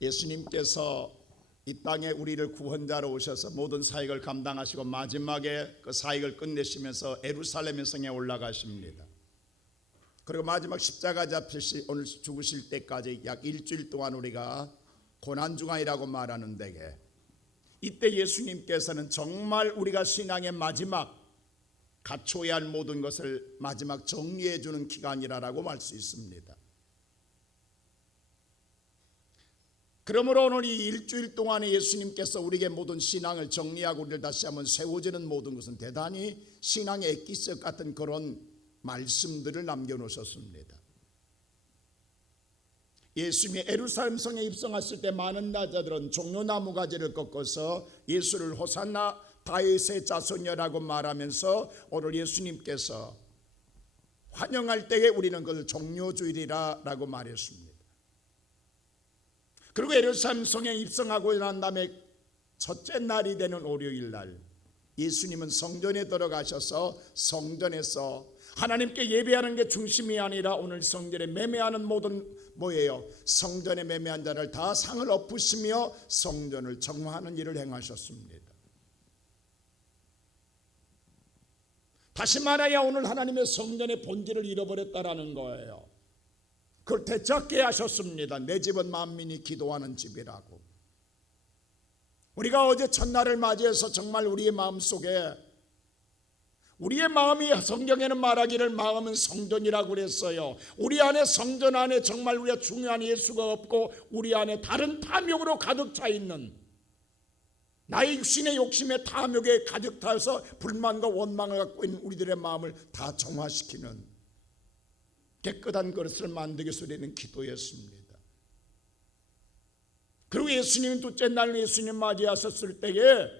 예수님께서 이 땅에 우리를 구원자로 오셔서 모든 사역을 감당하시고 마지막에 그 사역을 끝내시면서 예루살렘의 성에 올라가십니다. 그리고 마지막 십자가 잡히시 오늘 죽으실 때까지 약 일주일 동안 우리가 고난주간이라고 말하는 데에 이때 예수님께서는 정말 우리가 신앙의 마지막 갖춰야 할 모든 것을 마지막 정리해 주는 기간이라고 말 수 있습니다. 그러므로 오늘 이 일주일 동안에 예수님께서 우리에게 모든 신앙을 정리하고 우리를 다시 한번 세워지는 모든 것은 대단히 신앙의 엑기스 같은 그런 말씀들을 남겨놓으셨습니다. 예수님이 예루살렘 성에 입성했을 때 많은 나자들은 종려나무 가지를 꺾어서 예수를 호산나 다윗의 자손이라고 말하면서 오늘 예수님께서 환영할 때에 우리는 그것을 종려주일이라고 말했습니다. 그리고 예루살렘 성에 입성하고 난 다음에 첫째 날이 되는 월요일 날 예수님은 성전에 들어가셔서 성전에서 하나님께 예배하는 게 중심이 아니라 오늘 성전에 매매하는 모든 뭐예요? 성전에 매매한 자를 다 상을 엎으시며 성전을 정화하는 일을 행하셨습니다. 다시 말하여 오늘 하나님의 성전의 본질을 잃어버렸다라는 거예요. 그걸 되찾게 하셨습니다. 내 집은 만민이 기도하는 집이라고. 우리가 어제 첫날을 맞이해서 정말 우리의 마음속에 우리의 마음이 성경에는 말하기를 마음은 성전이라고 그랬어요. 우리 안에 성전 안에 정말 우리가 중요한 예수가 없고 우리 안에 다른 탐욕으로 가득 차 있는 나의 육신의 욕심에 탐욕에 가득 차서 불만과 원망을 갖고 있는 우리들의 마음을 다 정화시키는 깨끗한 그릇을 만들기 위해서 우리는 기도했습니다. 그리고 예수님이 둘째 날 예수님 맞이하셨을 때에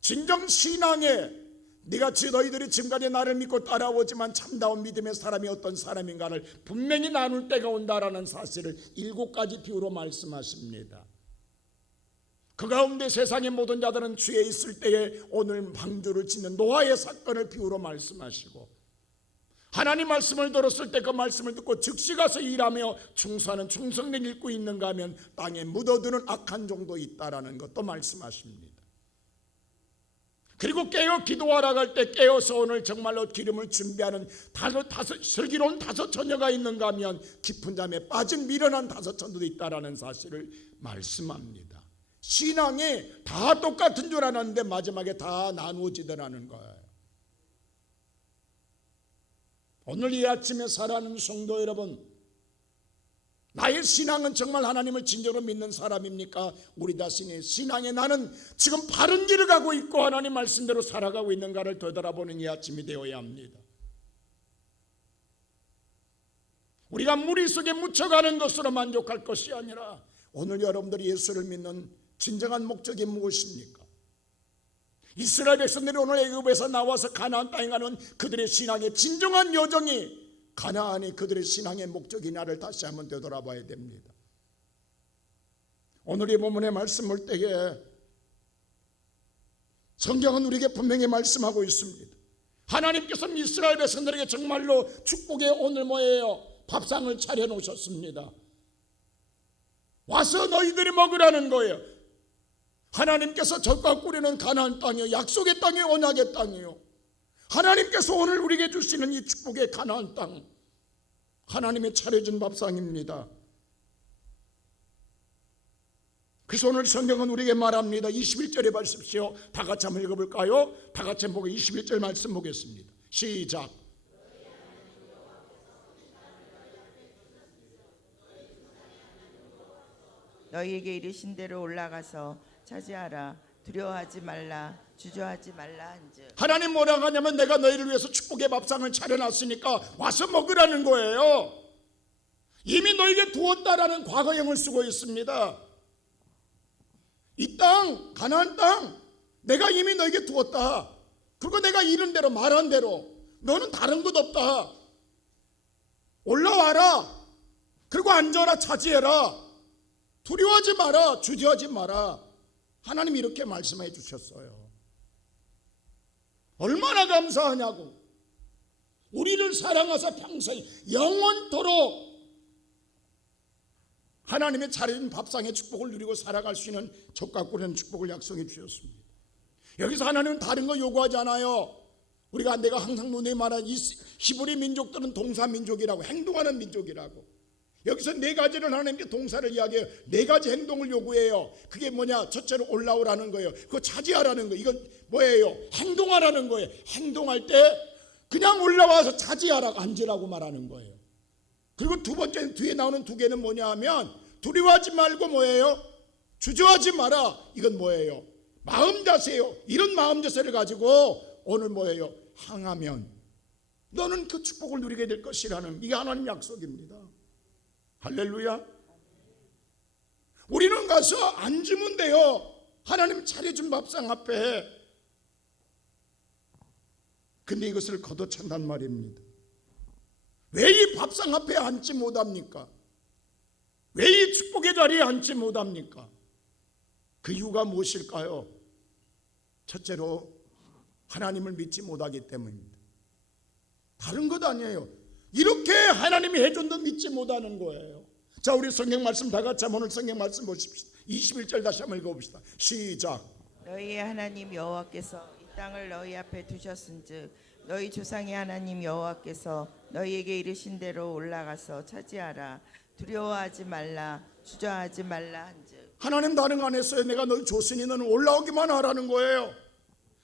진정 신앙에 네가 너희들이 지금까지 나를 믿고 따라오지만 참다운 믿음의 사람이 어떤 사람인가를 분명히 나눌 때가 온다라는 사실을 7가지 비유로 말씀하십니다. 그 가운데 세상의 모든 자들은 죄에 있을 때에 오늘 방주를 짓는 노아의 사건을 비유로 말씀하시고 하나님 말씀을 들었을 때 그 말씀을 듣고 즉시 가서 일하며 충수하는 충성된 일꾼 있는가 하면 땅에 묻어두는 악한 종도 있다라는 것도 말씀하십니다. 그리고 깨어 기도하러 갈 때 깨어서 오늘 정말로 기름을 준비하는 슬기로운 5 처녀가 있는가 하면 깊은 잠에 빠진 미련한 5 처녀도 있다라는 사실을 말씀합니다. 신앙이 다 똑같은 줄 알았는데 마지막에 다 나누어지더라는 거예요. 오늘 이 아침에 살아가는 성도 여러분, 나의 신앙은 정말 하나님을 진정으로 믿는 사람입니까? 우리 자신의 신앙에 나는 지금 바른 길을 가고 있고 하나님 말씀대로 살아가고 있는가를 되돌아보는 이 아침이 되어야 합니다. 우리가 무리 속에 묻혀가는 것으로 만족할 것이 아니라 오늘 여러분들이 예수를 믿는 진정한 목적이 무엇입니까? 이스라엘 백성들이 오늘 애굽에서 나와서 가나안 땅에 가는 그들의 신앙의 진정한 여정이 가나안이 그들의 신앙의 목적이냐를 다시 한번 되돌아봐야 됩니다. 오늘 이 본문의 말씀 볼 때에 성경은 우리에게 분명히 말씀하고 있습니다. 하나님께서는 이스라엘 백성들에게 정말로 축복의 오늘 뭐예요? 밥상을 차려놓으셨습니다. 와서 너희들이 먹으라는 거예요. 하나님께서 젖과 꿀이는 가나안 땅이요 약속의 땅이요 언약의 땅이요 하나님께서 오늘 우리에게 주시는 이 축복의 가나안 땅 하나님의 차려준 밥상입니다. 그래서 오늘 성경은 우리에게 말합니다. 21절에 보십시오. 다 같이 한번 읽어볼까요? 다 같이 한번 21절 말씀 보겠습니다. 시작. 너희에게 이르신 대로 올라가서 차지하라. 두려워하지 말라. 주저하지 말라 한즉. 하나님 뭐라고 하냐면 내가 너희를 위해서 축복의 밥상을 차려놨으니까 와서 먹으라는 거예요. 이미 너희에게 두었다라는 과거형을 쓰고 있습니다. 이 땅, 가나안 땅 내가 이미 너희에게 두었다. 그리고 내가 이른 대로 말한 대로 너는 다른 것 없다. 올라와라. 그리고 앉아라. 차지해라. 두려워하지 마라. 주저하지 마라. 하나님이 이렇게 말씀해 주셨어요. 얼마나 감사하냐고. 우리를 사랑하사 평생 영원토록 하나님의 차려진 밥상의 축복을 누리고 살아갈 수 있는 젖과 꿀이라는 축복을 약속해 주셨습니다. 여기서 하나님은 다른 거 요구하지 않아요. 내가 항상 눈에 말한 이 히브리 민족들은 동사 민족이라고, 행동하는 민족이라고. 여기서 네 가지를 하나님께 동사를 이야기해요. 네 가지 행동을 요구해요. 그게 뭐냐? 첫째로 올라오라는 거예요. 그거 차지하라는 거예요. 이건 뭐예요? 행동하라는 거예요. 행동할 때 그냥 올라와서 차지하라고, 앉으라고 말하는 거예요. 그리고 두 번째, 뒤에 나오는 두 개는 뭐냐 하면 두려워하지 말고 뭐예요? 주저하지 마라. 이건 뭐예요? 마음 자세요. 이런 마음 자세를 가지고 오늘 뭐예요? 항하면 너는 그 축복을 누리게 될 것이라는, 이게 하나님 약속입니다. 할렐루야. 우리는 가서 앉으면 돼요. 하나님 차려준 밥상 앞에. 근데 이것을 걷어찬단 말입니다. 왜 이 밥상 앞에 앉지 못합니까? 왜 이 축복의 자리에 앉지 못합니까? 그 이유가 무엇일까요? 첫째로 하나님을 믿지 못하기 때문입니다. 다른 것 아니에요. 이렇게 하나님이 해준도 믿지 못하는 거예요. 자, 우리 성경 말씀 다 같이 한번 오늘 성경 말씀 보십시오. 21절 다시 한번 읽어봅시다. 시작. 너희의 하나님 여호와께서 이 땅을 너희 앞에 두셨은즉 너희 조상의 하나님 여호와께서 너희에게 이르신 대로 올라가서 차지하라. 두려워하지 말라, 주저하지 말라 한즉. 하나님 다른 거 안 했어요. 내가 너희 줬으니 너는 올라오기만 하라는 거예요.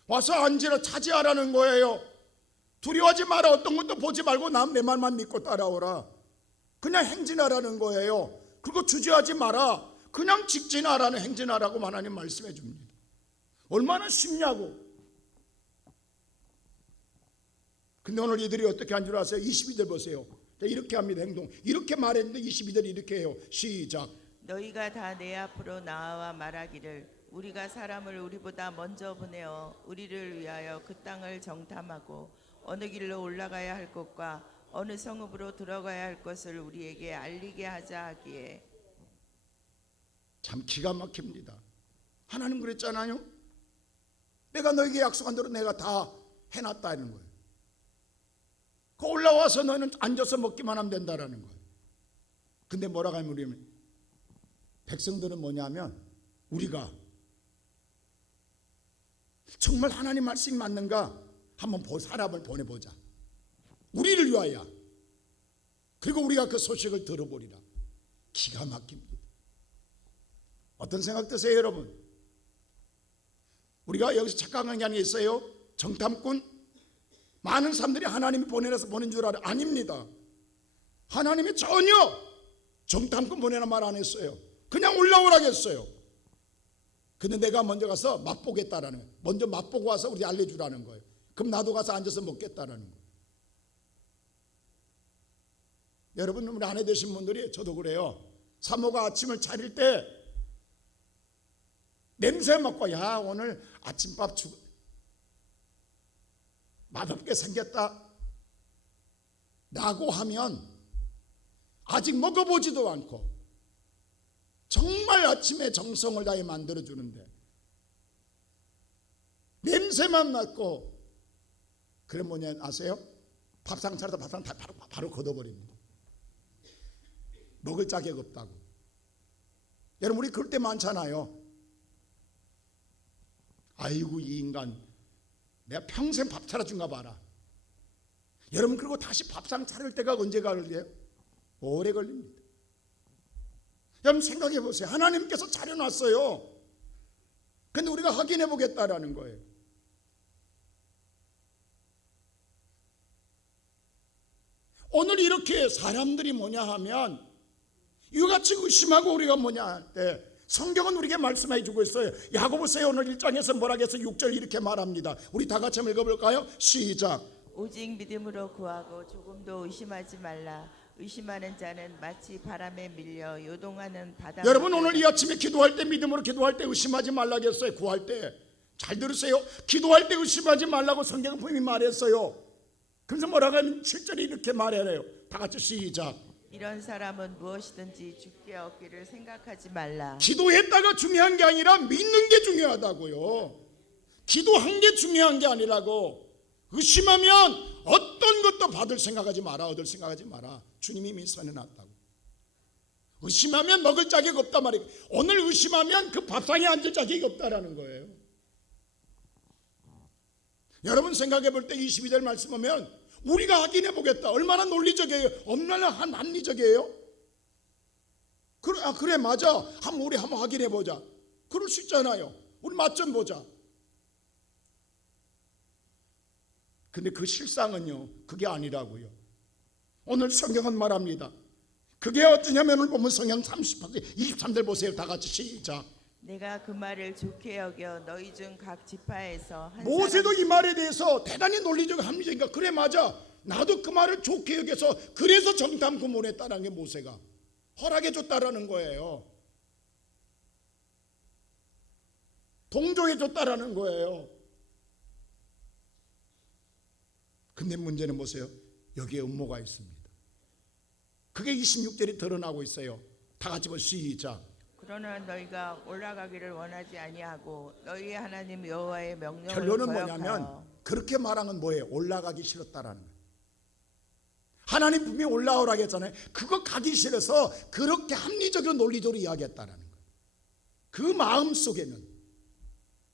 와서 앉으라, 차지하라는 거예요. 두려워하지 마라. 어떤 것도 보지 말고 내 말만 믿고 따라오라. 그냥 행진하라는 거예요. 그리고 주저하지 마라. 그냥 직진하라는, 행진하라고 하나님 말씀해 줍니다. 얼마나 쉽냐고. 근데 오늘 이들이 어떻게 한 줄 아세요? 22절 보세요. 이렇게 합니다. 행동. 이렇게 말했는데 22절이 이렇게 해요. 시작. 너희가 다 내 앞으로 나와 말하기를 우리가 사람을 우리보다 먼저 보내어 우리를 위하여 그 땅을 정탐하고 어느 길로 올라가야 할 것과 어느 성읍으로 들어가야 할 것을 우리에게 알리게 하자 하기에. 참 기가 막힙니다. 하나님 그랬잖아요. 내가 너에게 약속한 대로 내가 다 해놨다는 거예요. 그 올라와서 너는 앉아서 먹기만 하면 된다라는 거예요. 근데 뭐라고 하면 우리 백성들은 뭐냐면, 우리가 정말 하나님 말씀이 맞는가 한번 사람을 보내보자. 우리를 위하여. 그리고 우리가 그 소식을 들어보리라. 기가 막힙니다. 어떤 생각 드세요, 여러분? 우리가 여기서 착각한 게 아니라 있어요. 정탐꾼? 많은 사람들이 하나님이 보내서 보낸 줄 알아요. 아닙니다. 하나님이 전혀 정탐꾼 보내라 말 안 했어요. 그냥 올라오라고 했어요. 근데 내가 먼저 가서 맛보겠다라는 거예요. 먼저 맛보고 와서 우리 알려주라는 거예요. 그럼 나도 가서 앉아서 먹겠다라는 거예요. 여러분, 우리 아내 되신 분들이, 저도 그래요. 사모가 아침을 차릴 때 냄새 맡고, 야, 오늘 아침밥 맛없게 생겼다 라고 하면 아직 먹어보지도 않고 정말 아침에 정성을 다해 만들어주는데 냄새만 맡고, 그래 뭐냐 아세요? 밥상 차려서 밥상 다 바로 걷어버립니다. 먹을 자격 없다고. 여러분, 우리 그럴 때 많잖아요. 아이고, 이 인간 내가 평생 밥 차려준가 봐라. 여러분, 그리고 다시 밥상 차릴 때가 언제가 걸려요? 오래 걸립니다. 여러분 생각해 보세요. 하나님께서 차려놨어요. 근데 우리가 확인해 보겠다라는 거예요. 오늘 이렇게 사람들이 뭐냐 하면 이같이 의심하고 우리가 뭐냐 할 때 성경은 우리에게 말씀해 주고 있어요. 야고보서 오늘 1장에서 뭐라고 해서 6절 이렇게 말합니다. 우리 다 같이 한번 읽어볼까요? 시작. 오직 믿음으로 구하고 조금도 의심하지 말라. 의심하는 자는 마치 바람에 밀려 요동하는 바다. 여러분, 오늘 이 아침에 기도할 때, 믿음으로 기도할 때 의심하지 말라고 했어요. 구할 때. 잘 들으세요. 기도할 때 의심하지 말라고 성경은 분명히 말했어요. 그래서 뭐라고 하면 7절에 이렇게 말해요. 다 같이 시작. 이런 사람은 무엇이든지 주께 얻기를 생각하지 말라. 기도했다가 중요한 게 아니라 믿는 게 중요하다고요. 기도한 게 중요한 게 아니라고. 의심하면 어떤 것도 받을 생각하지 마라. 얻을 생각하지 마라. 주님이 이미 선해놨다고. 의심하면 먹을 자격이 없단 말이에요. 오늘 의심하면 그 밥상에 앉을 자격이 없다라는 거예요. 여러분 생각해 볼 때 22절 말씀하면 우리가 확인해 보겠다. 얼마나 논리적이에요. 얼마나 합리적이에요. 그래 맞아. 우리 한번 확인해 보자. 그럴 수 있잖아요. 우리 맛 좀 보자. 근데 그 실상은요, 그게 아니라고요. 오늘 성경은 말합니다. 그게 어떠냐면 오늘 보면 성경 23절 보세요. 다 같이 시작. 내가 그 말을 좋게 여겨 너희 중 각 지파에서 한 모세도 사람씩 이 말에 대해서 대단히 논리적 합리적인가. 그래 맞아. 나도 그 말을 좋게 여겨서 그래서 정탐 구원했다는 게 모세가 허락해 줬다라는 거예요. 동조해 줬다라는 거예요. 근데 문제는 보세요. 여기에 음모가 있습니다. 그게 26절이 드러나고 있어요. 다 같이 시작. 그러나 너희가 올라가기를 원하지 아니하고 너희의 하나님 여호와의 명령을 결론은 거역하여 뭐냐면 그렇게 말한 건 뭐예요? 올라가기 싫었다라는 거예요. 하나님 분명히 올라오라고 했잖아요. 그거 가기 싫어서 그렇게 합리적으로 논리적으로 이야기했다라는 거예요. 그 마음 속에는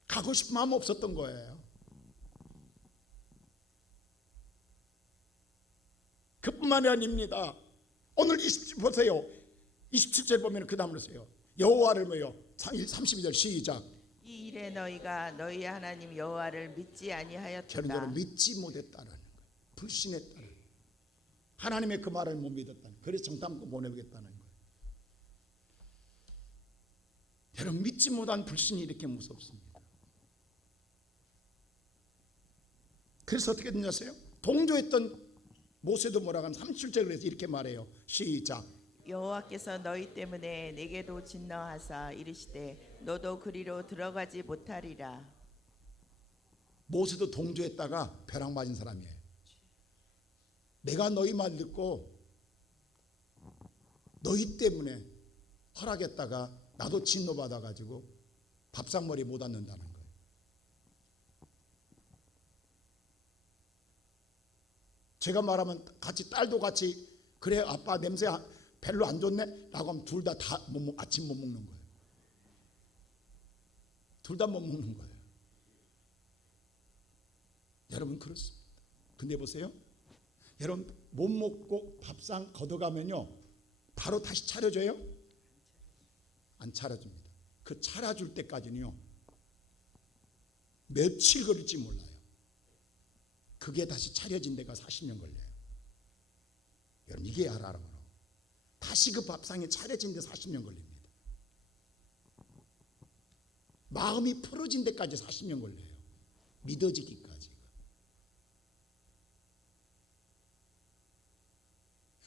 가고 싶은 마음 없었던 거예요. 그뿐만이 아닙니다. 오늘 27 보세요. 27절 보면 그 다음으로 써요. 여호와를 뭐요? 32절 시작. 이 일에 너희가 너희 하나님 여호와를 믿지 아니하였도다. 결론적으로 믿지 못했다는 거예요. 불신했다는 거예요. 하나님의 그 말을 못 믿었다는 거예요. 그래서 정탐꾼 보내겠다는 거예요. 여러분 믿지 못한 불신이 이렇게 무섭습니다. 그래서 어떻게 됐냐 아세요? 동조했던 모세도 뭐라고 하면 37절에서 이렇게 말해요. 시작. 여호와께서 너희 때문에 내게도 진노하사 이르시되 너도 그리로 들어가지 못하리라. 모세도 동조했다가 벼락 맞은 사람이에요. 내가 너희 말 듣고 너희 때문에 허락했다가 나도 진노받아 가지고 밥상머리 못 앉는다는 거예요. 제가 말하면 같이 딸도 같이 그래 아빠 냄새 별로 안 좋네 라고 하면 둘 다 아침 못 먹는 거예요. 둘 다 못 먹는 거예요. 여러분 그렇습니다. 근데 보세요. 여러분 못 먹고 밥상 걷어가면요 바로 다시 차려줘요? 안 차려줍니다. 그 차려줄 때까지는요 며칠 걸릴지 몰라요. 그게 다시 차려진 데가 40년 걸려요. 여러분 이게 알아라. 다시 그 밥상에 차려진 데 40년 걸립니다. 마음이 풀어진 데까지 40년 걸려요. 믿어지기까지.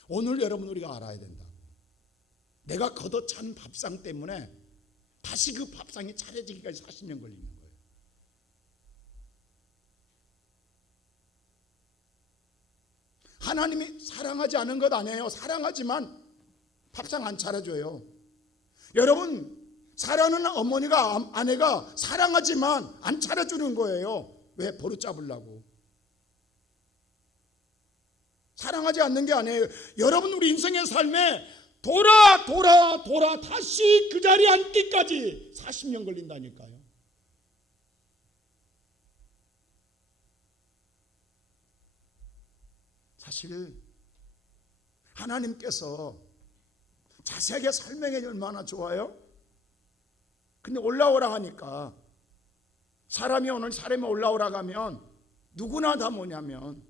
오늘 여러분 우리가 알아야 된다고. 내가 걷어찬 밥상 때문에 다시 그 밥상이 차려지기까지 40년 걸리는 거예요. 하나님이 사랑하지 않은 것 아니에요. 사랑하지만 밥상 안 차려줘요. 여러분 사랑하는 어머니가 아내가 사랑하지만 안 차려주는 거예요. 왜? 버릇 잡으려고. 사랑하지 않는 게 아니에요. 여러분 우리 인생의 삶에 돌아 다시 그 자리에 앉기까지 40년 걸린다니까요. 사실 하나님께서 자세하게 설명해 줄 얼마나 좋아요? 근데 올라오라 하니까 사람이 올라오라 가면 누구나 다 뭐냐면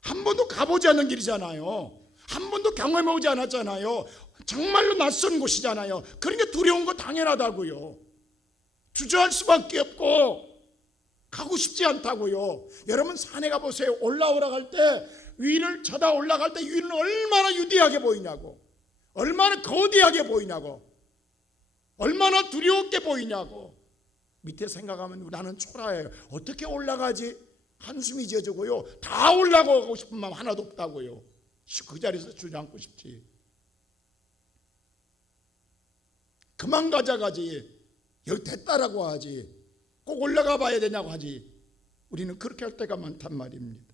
한 번도 가보지 않은 길이잖아요. 한 번도 경험해보지 않았잖아요. 정말로 낯선 곳이잖아요. 그러니까 두려운 거 당연하다고요. 주저할 수밖에 없고 가고 싶지 않다고요. 여러분 산에 가보세요. 올라오라 갈 때 위를 쳐다 올라갈 때 위는 얼마나 유대하게 보이냐고, 얼마나 거대하게 보이냐고, 얼마나 두렵게 보이냐고. 밑에 생각하면 나는 초라해요. 어떻게 올라가지? 한숨이 젖어고요. 다 올라가고 싶은 마음 하나도 없다고요. 그 자리에서 주저앉고 싶지. 그만 가자가지. 여기 됐다라고 하지. 꼭 올라가 봐야 되냐고 하지. 우리는 그렇게 할 때가 많단 말입니다.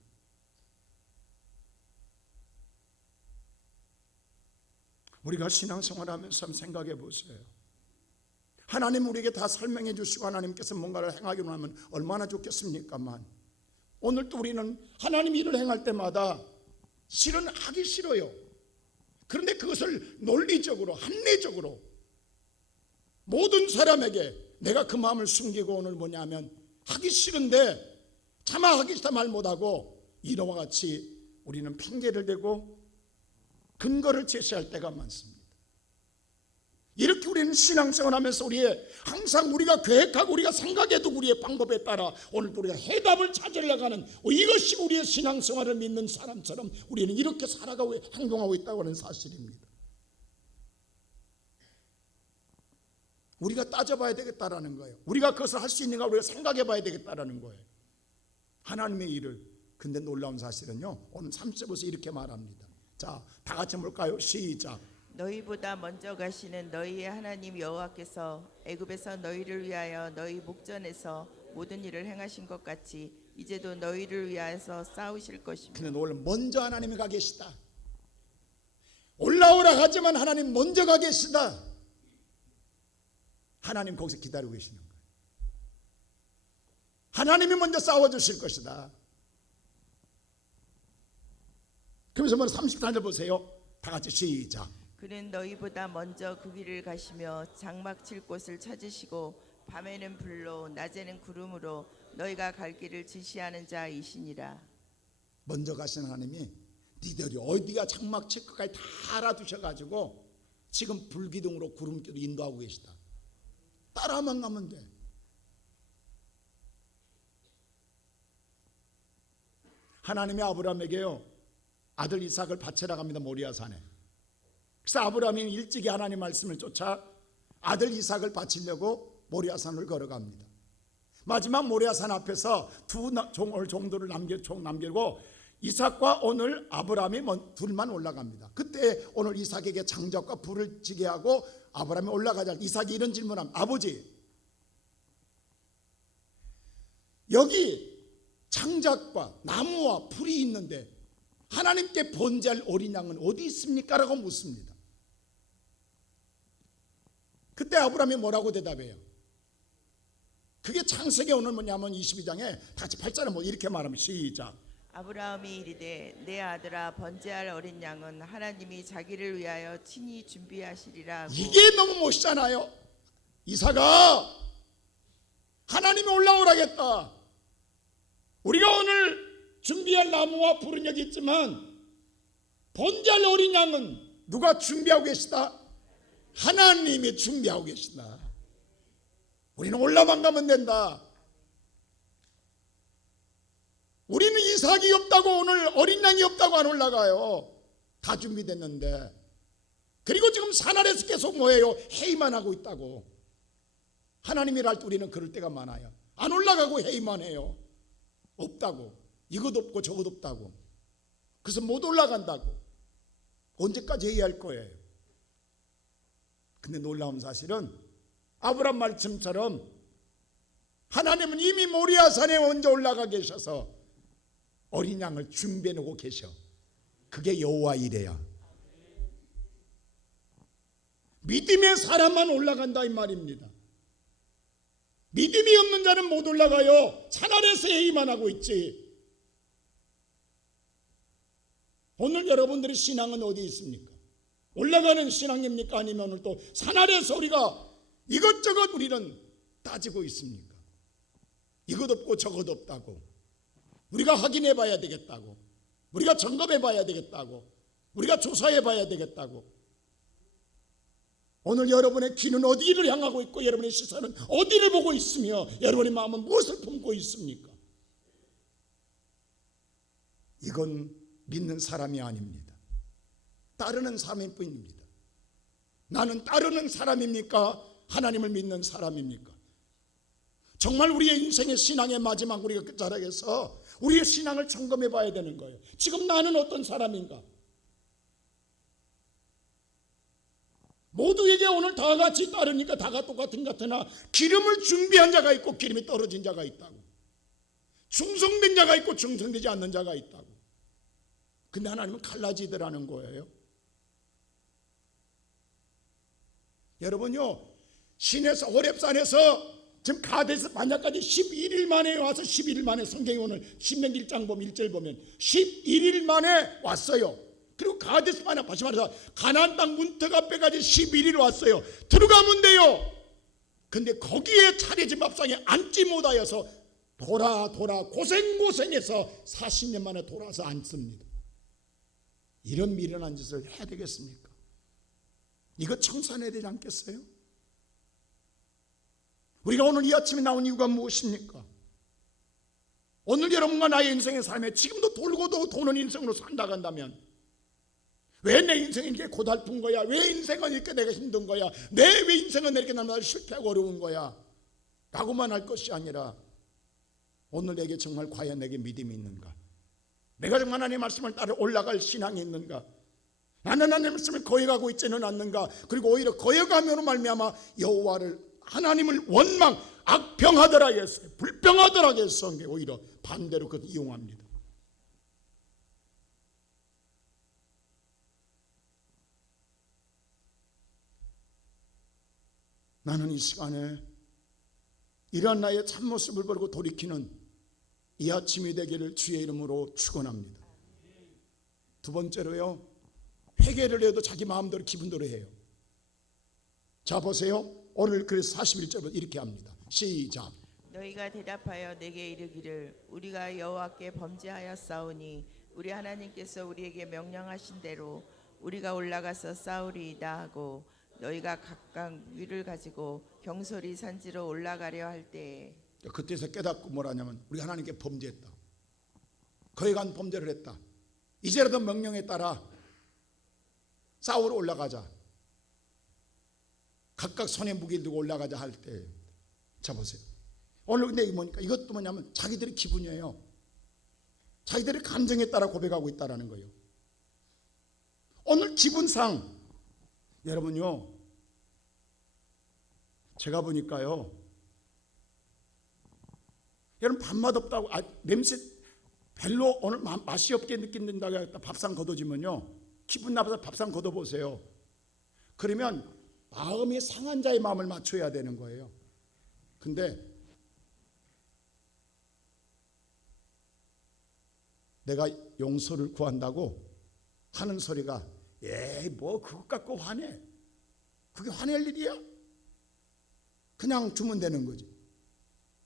우리가 신앙생활하면서 한번 생각해 보세요. 하나님 우리에게 다 설명해 주시고 하나님께서 뭔가를 행하기로 하면 얼마나 좋겠습니까만, 오늘도 우리는 하나님 일을 행할 때마다 실은 하기 싫어요. 그런데 그것을 논리적으로 합리적으로 모든 사람에게 내가 그 마음을 숨기고 오늘 뭐냐면 하기 싫은데 차마 하기 싫다 말 못하고 이와 같이 우리는 핑계를 대고 근거를 제시할 때가 많습니다. 이렇게 우리는 신앙생활하면서 우리의 항상 우리가 계획하고 우리가 생각해도 우리의 방법에 따라 오늘도 우리가 해답을 찾으려고 하는 이것이 우리의 신앙생활을 믿는 사람처럼 우리는 이렇게 살아가고 행동하고 있다고 하는 사실입니다. 우리가 따져봐야 되겠다라는 거예요. 우리가 그것을 할 수 있는가 우리가 생각해 봐야 되겠다라는 거예요. 하나님의 일을. 근데 놀라운 사실은요, 오늘 30절에서 이렇게 말합니다. 자, 다 같이 볼까요? 시작. 너희보다 먼저 가시는 너희의 하나님 여호와께서 애굽에서 너희를 위하여 너희 목전에서 모든 일을 행하신 것 같이 이제도 너희를 위하여서 싸우실 것입니다. 근데 오늘 먼저 하나님이 가 계시다. 올라오라 하지만 하나님 먼저 가 계시다. 하나님 거기서 기다리고 계시는 거예요. 하나님이 먼저 싸워주실 것이다. 그러면서 34절 보세요. 다 같이 시작. 그는 너희보다 먼저 그 길을 가시며 장막 칠 곳을 찾으시고 밤에는 불로 낮에는 구름으로 너희가 갈 길을 지시하는 자이시니라. 먼저 가신 하나님이 니들이 어디가 장막 칠 것까지 다 알아두셔가지고 지금 불기둥으로 구름기로 인도하고 계시다. 따라만 가면 돼. 하나님이 아브라함에게요 아들 이삭을 바치러 갑니다. 모리아산에. 그래서 아브라함이 일찍이 하나님 말씀을 쫓아 아들 이삭을 바치려고 모리아산을 걸어갑니다. 마지막 모리아산 앞에서 두 종들을 남기고 이삭과 오늘 아브라함이 둘만 올라갑니다. 그때 오늘 이삭에게 장작과 불을 지게 하고 아브라함이 올라가자 이삭이 이런 질문합니다. 아버지, 여기 장작과 나무와 불이 있는데 하나님께 번제할 어린 양은 어디 있습니까? 라고 묻습니다. 그때 아브라함이 뭐라고 대답해요? 그게 창세기 오늘 뭐냐면 22장에 같이 8절에 뭐 이렇게 말하면 시작. 아브라함이 이르되 내 아들아 번제할 어린 양은 하나님이 자기를 위하여 친히 준비하시리라 하고. 이게 너무 멋있잖아요. 이삭아, 하나님이 올라오라겠다. 우리가 오늘 준비할 나무와 불은 여기 있지만 번제할 어린 양은 누가 준비하고 계시다? 하나님이 준비하고 계시다. 우리는 올라만 가면 된다. 우리는 이삭이 없다고 오늘 어린 양이 없다고 안 올라가요. 다 준비됐는데. 그리고 지금 산 아래에서 계속 뭐예요? 회의만 하고 있다고. 하나님이 할 때 우리는 그럴 때가 많아요. 안 올라가고 회의만 해요. 없다고. 이것 없고 저것 없다고. 그래서 못 올라간다고. 언제까지 회의할 거예요? 근데 놀라운 사실은 아브라함 말씀처럼 하나님은 이미 모리아산에 먼저 올라가 계셔서 어린 양을 준비해 놓고 계셔. 그게 여호와 이래야. 믿음의 사람만 올라간다 이 말입니다. 믿음이 없는 자는 못 올라가요. 산 아래에서 회의만 하고 있지. 오늘 여러분들의 신앙은 어디 있습니까? 올라가는 신앙입니까? 아니면 오늘 또 산 아래에서 우리가 이것저것 우리는 따지고 있습니까? 이것 없고 저것 없다고. 우리가 확인해 봐야 되겠다고. 우리가 점검해 봐야 되겠다고. 우리가 조사해 봐야 되겠다고. 오늘 여러분의 귀는 어디를 향하고 있고 여러분의 시선은 어디를 보고 있으며 여러분의 마음은 무엇을 품고 있습니까? 이건 믿는 사람이 아닙니다. 따르는 사람일 뿐입니다. 나는 따르는 사람입니까? 하나님을 믿는 사람입니까? 정말 우리의 인생의 신앙의 마지막 우리가 그 자락에서 우리의 신앙을 점검해 봐야 되는 거예요. 지금 나는 어떤 사람인가? 모두에게 오늘 다 같이 따르니까 다가 똑같은 것 같으나 기름을 준비한 자가 있고 기름이 떨어진 자가 있다고. 충성된 자가 있고 충성되지 않는 자가 있다고. 근데 하나님은 갈라지더라는 거예요. 여러분요, 신에서 호렙산에서 지금 가데스 바냐까지 11일 만에 와서 11일 만에 성경에 오늘 신명기 1장 보면 1절 보면 11일 만에 왔어요. 그리고 가데스 바냐 다시 말해서 가나안 땅 문턱 앞에까지 11일 왔어요. 들어가면 돼요. 근데 거기에 차려진 밥상에 앉지 못하여서 돌아 고생해서 40년 만에 돌아서 앉습니다. 이런 미련한 짓을 해야 되겠습니까? 이거 청산해야 되지 않겠어요? 우리가 오늘 이 아침에 나온 이유가 무엇입니까? 오늘 여러분과 나의 인생의 삶에 지금도 돌고도 도는 인생으로 산다간다면 왜 내 인생이 이렇게 고달픈 거야? 왜 인생은 이렇게 내가 힘든 거야? 왜 인생은 이렇게 날마다 실패하고 어려운 거야? 라고만 할 것이 아니라 오늘 내게 정말 과연 내게 믿음이 있는가? 내가 정말 하나님의 말씀을 따라 올라갈 신앙이 있는가? 나는 하나님의 말씀을 거역하고 있지는 않는가? 그리고 오히려 거역함으로 말미암아 여호와를 하나님을 원망 악평하더라 했어요. 불평하더라 했어. 오히려 반대로 그걸 이용합니다. 나는 이 시간에 이러한 나의 참모습을 보고 돌이키는 이 아침이 되기를 주의 이름으로 축원합니다. 두 번째로요, 회개를 해도 자기 마음대로 기분대로 해요. 자 보세요. 오늘 그래서 41절부터 이렇게 합니다. 시작. 너희가 대답하여 내게 이르기를 우리가 여호와께 범죄하였사오니 우리 하나님께서 우리에게 명령하신 대로 우리가 올라가서 싸우리이다 하고 너희가 각각 위를 가지고 경솔히 산지로 올라가려 할 때에 그때서 깨닫고 뭐라냐면 우리 하나님께 범죄했다. 거역한 범죄를 했다. 이제라도 명령에 따라 싸우러 올라가자. 각각 손에 무기를 두고 올라가자 할 때, 자 보세요. 오늘 근데 이게 뭐니까? 이것도 뭐냐면 자기들의 기분이에요. 자기들의 감정에 따라 고백하고 있다라는 거예요. 오늘 기분상 여러분요, 제가 보니까요, 여러분 밥맛 없다고 냄새 별로 오늘 맛이 없게 느낀다고 했다 밥상 걷어지면요, 기분 나빠서 밥상 걷어보세요. 그러면 마음이 상한 자의 마음을 맞춰야 되는 거예요. 근데 내가 용서를 구한다고 하는 소리가 에이 뭐 그것 갖고 화내? 그게 화낼 일이야? 그냥 주면 되는 거지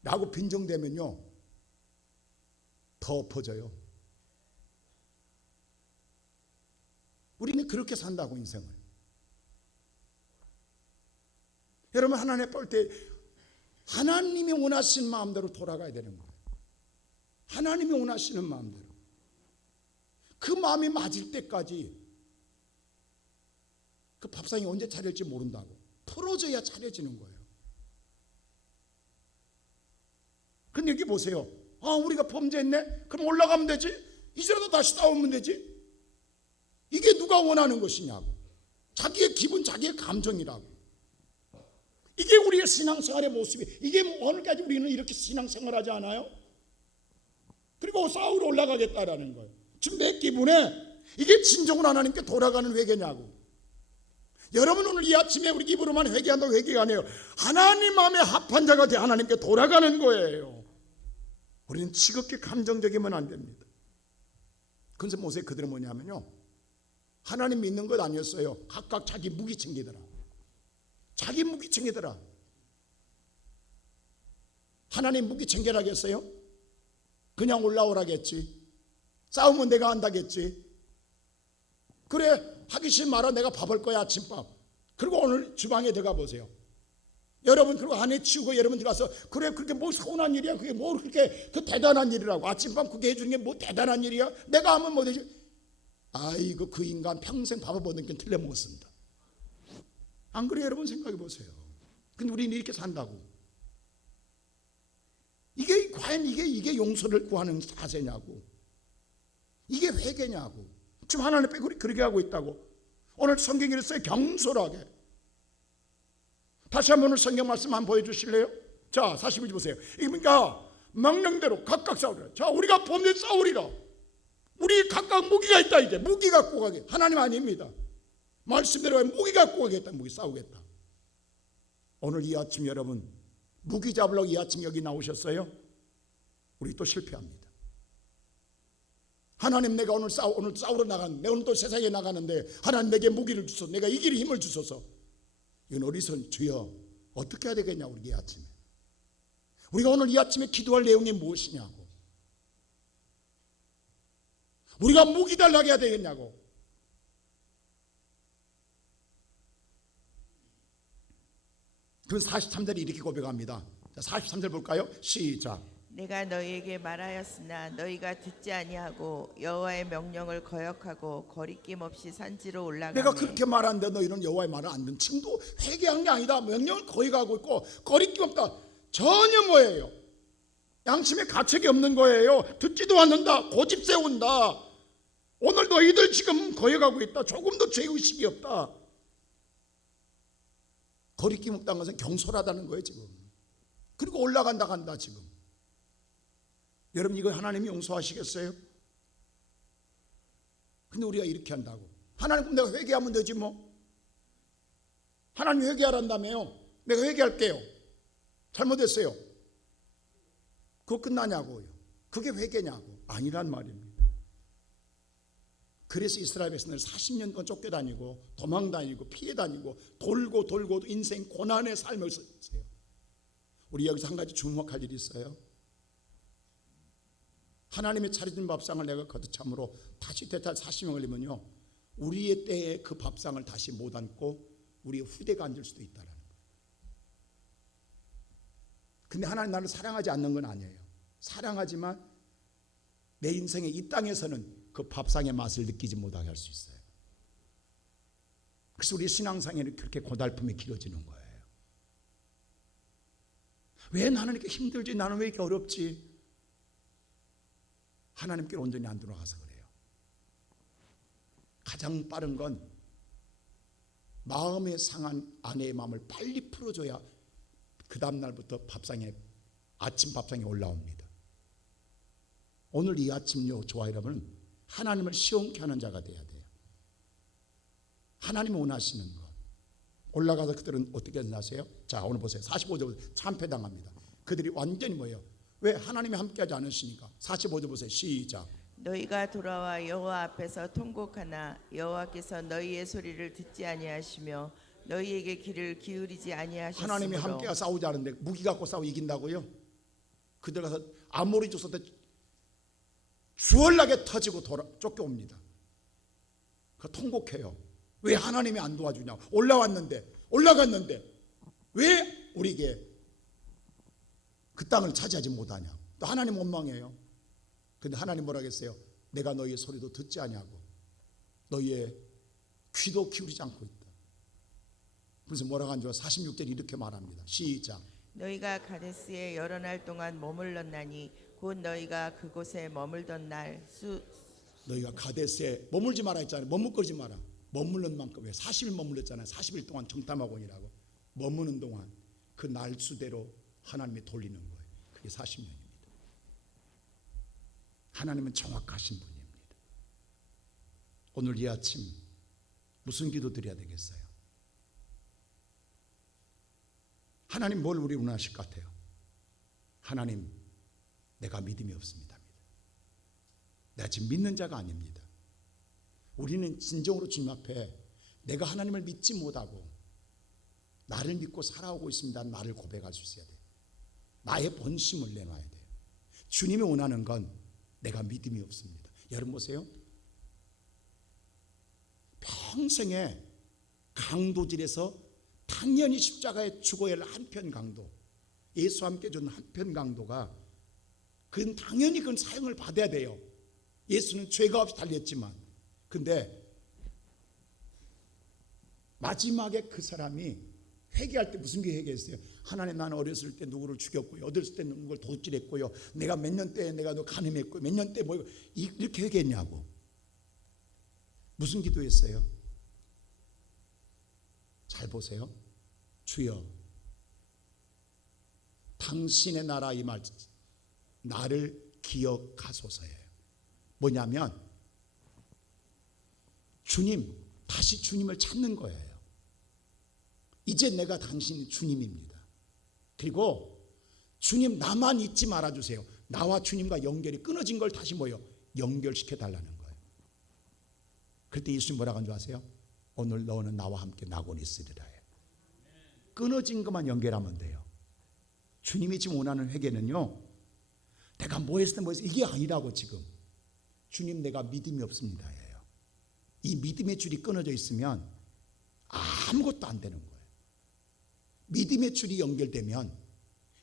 라고 빈정대면요 더 엎어져요. 우리는 그렇게 산다고 인생을. 여러분 하나님 볼 때 하나님이 원하시는 마음대로 돌아가야 되는 거예요. 하나님이 원하시는 마음대로. 그 마음이 맞을 때까지 그 밥상이 언제 차릴지 모른다고. 풀어져야 차려지는 거예요. 근데 여기 보세요. 우리가 범죄했네? 그럼 올라가면 되지? 이제라도 다시 싸우면 되지? 이게 누가 원하는 것이냐고. 자기의 기분, 자기의 감정이라고. 이게 우리의 신앙생활의 모습이. 이게 오늘까지 우리는 이렇게 신앙생활하지 않아요? 그리고 싸우러 올라가겠다라는 거예요. 지금 내 기분에 이게 진정으로 하나님께 돌아가는 회개냐고. 여러분 오늘 이 아침에 우리 입으로만 회개한다고 회개가 아니에요. 하나님 마음에 합한 자가 돼 하나님께 돌아가는 거예요. 우리는 지극히 감정적이면 안 됩니다. 그래서 모세 그들은 뭐냐면요, 하나님 믿는 것 아니었어요. 각각 자기 무기 챙기더라. 자기 무기 챙기더라. 하나님 무기 챙겨라겠어요? 그냥 올라오라겠지. 싸우면 내가 한다겠지. 그래 하기 싫으면 말아. 내가 밥할 거야 아침밥. 그리고 오늘 주방에 들어가 보세요. 여러분 그리고 안에 치우고 여러분 들어가서 그래 그렇게 뭐 서운한 일이야? 그게 뭐 그렇게 그 대단한 일이라고. 아침밥 그게 해주는 게 뭐 대단한 일이야? 내가 하면 뭐 되지? 아이고 그 인간 평생 밥을 못 먹긴 틀려먹었습니다. 안 그래요? 여러분 생각해 보세요. 근데 우리는 이렇게 산다고. 이게 과연 이게 용서를 구하는 자세냐고. 이게 회개냐고. 지금 하나님 빼고 우리 그렇게 하고 있다고. 오늘 성경에 써요. 경솔하게. 다시 한번 오늘 성경 말씀 한번 보여주실래요? 자 41절 보세요. 그러니까 명령대로 각각 싸우리라. 자 우리가 범죄 싸우리라. 우리 각각 무기가 있다. 이제 무기 갖고 가게. 하나님 아닙니다. 말씀대로 무기 갖고 가겠다. 무기 싸우겠다. 오늘 이 아침 여러분 무기 잡으려고 이 아침 여기 나오셨어요? 우리 또 실패합니다. 하나님, 내가 오늘 싸우러 나가는데, 내가 오늘 또 세상에 나가는데 하나님 내게 무기를 주소서, 내가 이길 힘을 주소서. 이건 어리선 주여 어떻게 해야 되겠냐. 우리 이 아침에 우리가 오늘 이 아침에 기도할 내용이 무엇이냐고. 우리가 무기 달라고 해야 되겠냐고. 그 43절이 이렇게 고백합니다. 자, 43절 볼까요? 시작. 내가 너희에게 말하였으나 너희가 듣지 아니하고 여호와의 명령을 거역하고 거리낌 없이 산지로 올라가매. 내가 그렇게 말하는데 너희는 여호와의 말을 안 듣는. 지금도 회개한 게 아니다. 명령을 거역하고 있고 거리낌 없다. 전혀 뭐예요? 양심의 가책이 없는 거예요. 듣지도 않는다. 고집 세운다. 오늘 너희들 지금 거역하고 있다. 조금도 죄의식이 없다. 거리낌 없다는 것은 경솔하다는 거예요 지금. 그리고 올라간다 간다 지금. 여러분, 이거 하나님이 용서하시겠어요? 근데 우리가 이렇게 한다고. 하나님, 그럼 내가 회개하면 되지 뭐. 하나님 회개하란다며요. 내가 회개할게요. 잘못했어요. 그거 끝나냐고요. 그게 회개냐고. 아니란 말입니다. 그래서 이스라엘 백성들 40년 동안 쫓겨다니고 도망다니고 피해다니고 돌고 인생 고난의 삶을 살았어요. 우리 여기서 한 가지 주목할 일이 있어요. 하나님의 차려준 밥상을 내가 거듭참으로 다시 대탈 40년 걸리면요, 우리의 때에 그 밥상을 다시 못 앉고 우리 후대가 앉을 수도 있다는 거예요. 근데 하나님 나를 사랑하지 않는 건 아니에요. 사랑하지만 내 인생의 이 땅에서는 그 밥상의 맛을 느끼지 못하게 할 수 있어요. 그래서 우리 신앙생활이 그렇게 고달픔이 길어지는 거예요. 왜 나는 이렇게 힘들지? 나는 왜 이렇게 어렵지? 하나님께 온전히 안 들어가서 그래요. 가장 빠른 건 마음에 상한 아내의 마음을 빨리 풀어줘야 그 다음날부터 아침 밥상에 올라옵니다. 오늘 이 아침요, 저와 여러분은 하나님을 시원케 하는 자가 돼야 돼요. 하나님이 원하시는 것. 올라가서 그들은 어떻게 하세요? 자, 오늘 보세요. 45절 참패당합니다. 그들이 완전히 뭐예요? 왜? 하나님이 함께하지 않으시니까. 45절 보세요. 시작. 너희가 돌아와 여호와 앞에서 통곡하나 여호와께서 너희의 소리를 듣지 아니하시며 너희에게 귀를 기울이지 아니하셨으므로. 하나님이 함께가 싸우지 않은데 무기 갖고 싸워 이긴다고요? 그들 가서 아모리 족속 때 주얼나게 터지고 쫓겨옵니다. 그 통곡해요. 왜 하나님이 안 도와주냐? 올라갔는데 왜 우리에게 그 땅을 차지하지 못하냐? 또 하나님 원망해요. 근데 하나님 뭐라 했어요? 내가 너희의 소리도 듣지 아니하고 너희의 귀도 기울이지 않고 있다. 그래서 뭐라고 한줄 46절이 이렇게 말합니다. 시작. 너희가 가데스에 여러 날 동안 머물렀나니 곧 너희가 그곳에 머물던 날 너희가 가데스에 머물지 마라 했잖아요. 머뭇거리지 마라. 머물는 만큼 왜 40일 머물렀잖아요. 40일 동안 정탐학원이라고. 머무는 동안 그 날수대로 하나님이 돌리는 거예요. 그게 40년입니다. 하나님은 정확하신 분입니다. 오늘 이 아침 무슨 기도 드려야 되겠어요? 하나님 뭘 우리 원하실 것 같아요? 하나님, 내가 믿음이 없습니다. 내가 지금 믿는 자가 아닙니다. 우리는 진정으로 주님 앞에 내가 하나님을 믿지 못하고 나를 믿고 살아오고 있습니다. 나를 고백할 수 있어야 돼요. 나의 본심을 내놔야 돼요. 주님이 원하는 건 내가 믿음이 없습니다. 여러분 보세요. 평생에 강도질에서 당연히 십자가에 죽어야 할 한편 강도, 예수와 함께 준 한편 강도가 그건 당연히 그건 사형을 받아야 돼요. 예수는 죄가 없이 달렸지만, 근데 마지막에 그 사람이 회개할 때 무슨 게 회개했어요? 하나님, 나는 어렸을 때 누구를 죽였고요, 어렸을 때 누구를 도질했고요, 내가 몇 년 때에 내가 너 간음했고요, 몇 년 때 뭐 이렇게 회개했냐고. 무슨 기도했어요? 잘 보세요. 주여, 당신의 나라 임할 나를 기억하소서예요. 뭐냐면 주님, 다시 주님을 찾는 거예요. 이제 내가 당신이 주님입니다. 그리고 주님 나만 잊지 말아주세요. 나와 주님과 연결이 끊어진 걸 다시 연결시켜 달라는 거예요. 그때 예수님 뭐라고 한 줄 아세요? 오늘 너는 나와 함께 낙원에 있으리라 해요. 끊어진 것만 연결하면 돼요. 주님이 지금 원하는 회개는요, 내가 뭐 했을 때 이게 아니라고. 지금 주님 내가 믿음이 없습니다 예요. 이 믿음의 줄이 끊어져 있으면 아무것도 안 되는 거예요. 믿음의 줄이 연결되면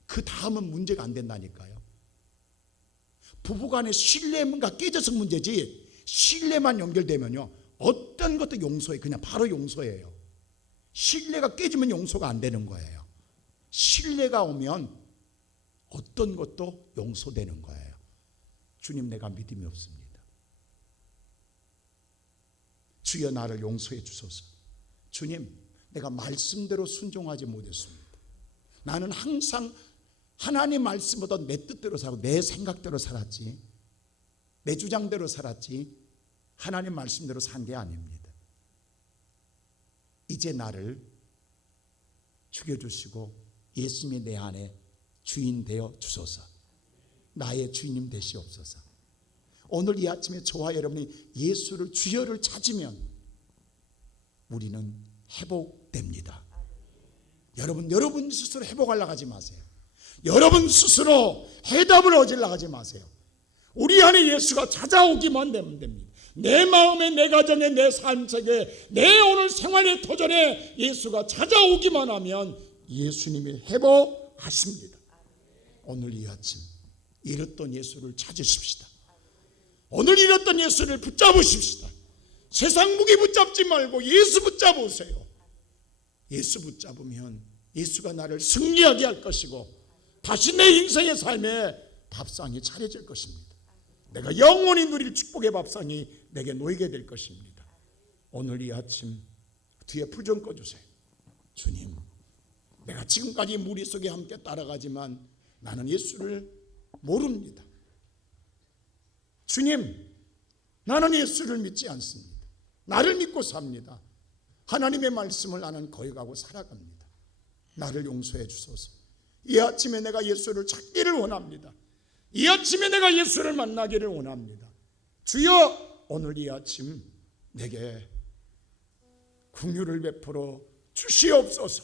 그 다음은 문제가 안 된다니까요. 부부간의 신뢰가 깨져서 문제지, 신뢰만 연결되면요 어떤 것도 용서해. 그냥 바로 용서해요. 신뢰가 깨지면 용서가 안 되는 거예요. 신뢰가 오면 어떤 것도 용서되는 거예요. 주님 내가 믿음이 없습니다. 주여 나를 용서해 주소서. 주님 내가 말씀대로 순종하지 못했습니다. 나는 항상 하나님 말씀보다 내 뜻대로 살고 내 생각대로 살았지, 내 주장대로 살았지 하나님 말씀대로 산 게 아닙니다. 이제 나를 죽여주시고 예수님이 내 안에 주인 되어 주소서. 나의 주인님 되시옵소서. 오늘 이 아침에 저와 여러분이 예수를 주여를 찾으면 우리는 회복됩니다. 여러분 스스로 회복하려고 하지 마세요. 여러분 스스로 해답을 얻으려고 하지 마세요. 우리 안에 예수가 찾아오기만 되면 됩니다. 내 마음에, 내 가정에, 내 삶 속에, 내 오늘 생활의 도전에 예수가 찾아오기만 하면 예수님이 회복하십니다. 오늘 이 아침 잃었던 예수를 찾으십시다. 오늘 잃었던 예수를 붙잡으십시다. 세상 무기 붙잡지 말고 예수 붙잡으세요. 예수 붙잡으면 예수가 나를 승리하게 할 것이고 다시 내 인생의 삶에 밥상이 차려질 것입니다. 내가 영원히 누릴 축복의 밥상이 내게 놓이게 될 것입니다. 오늘 이 아침 뒤에 불 좀 꺼주세요. 주님, 내가 지금까지 무리 속에 함께 따라가지만 나는 예수를 모릅니다. 주님, 나는 예수를 믿지 않습니다. 나를 믿고 삽니다. 하나님의 말씀을 나는 거역하고 살아갑니다. 나를 용서해 주소서. 이 아침에 내가 예수를 찾기를 원합니다. 이 아침에 내가 예수를 만나기를 원합니다. 주여, 오늘 이 아침 내게 긍휼을 베풀어 주시옵소서.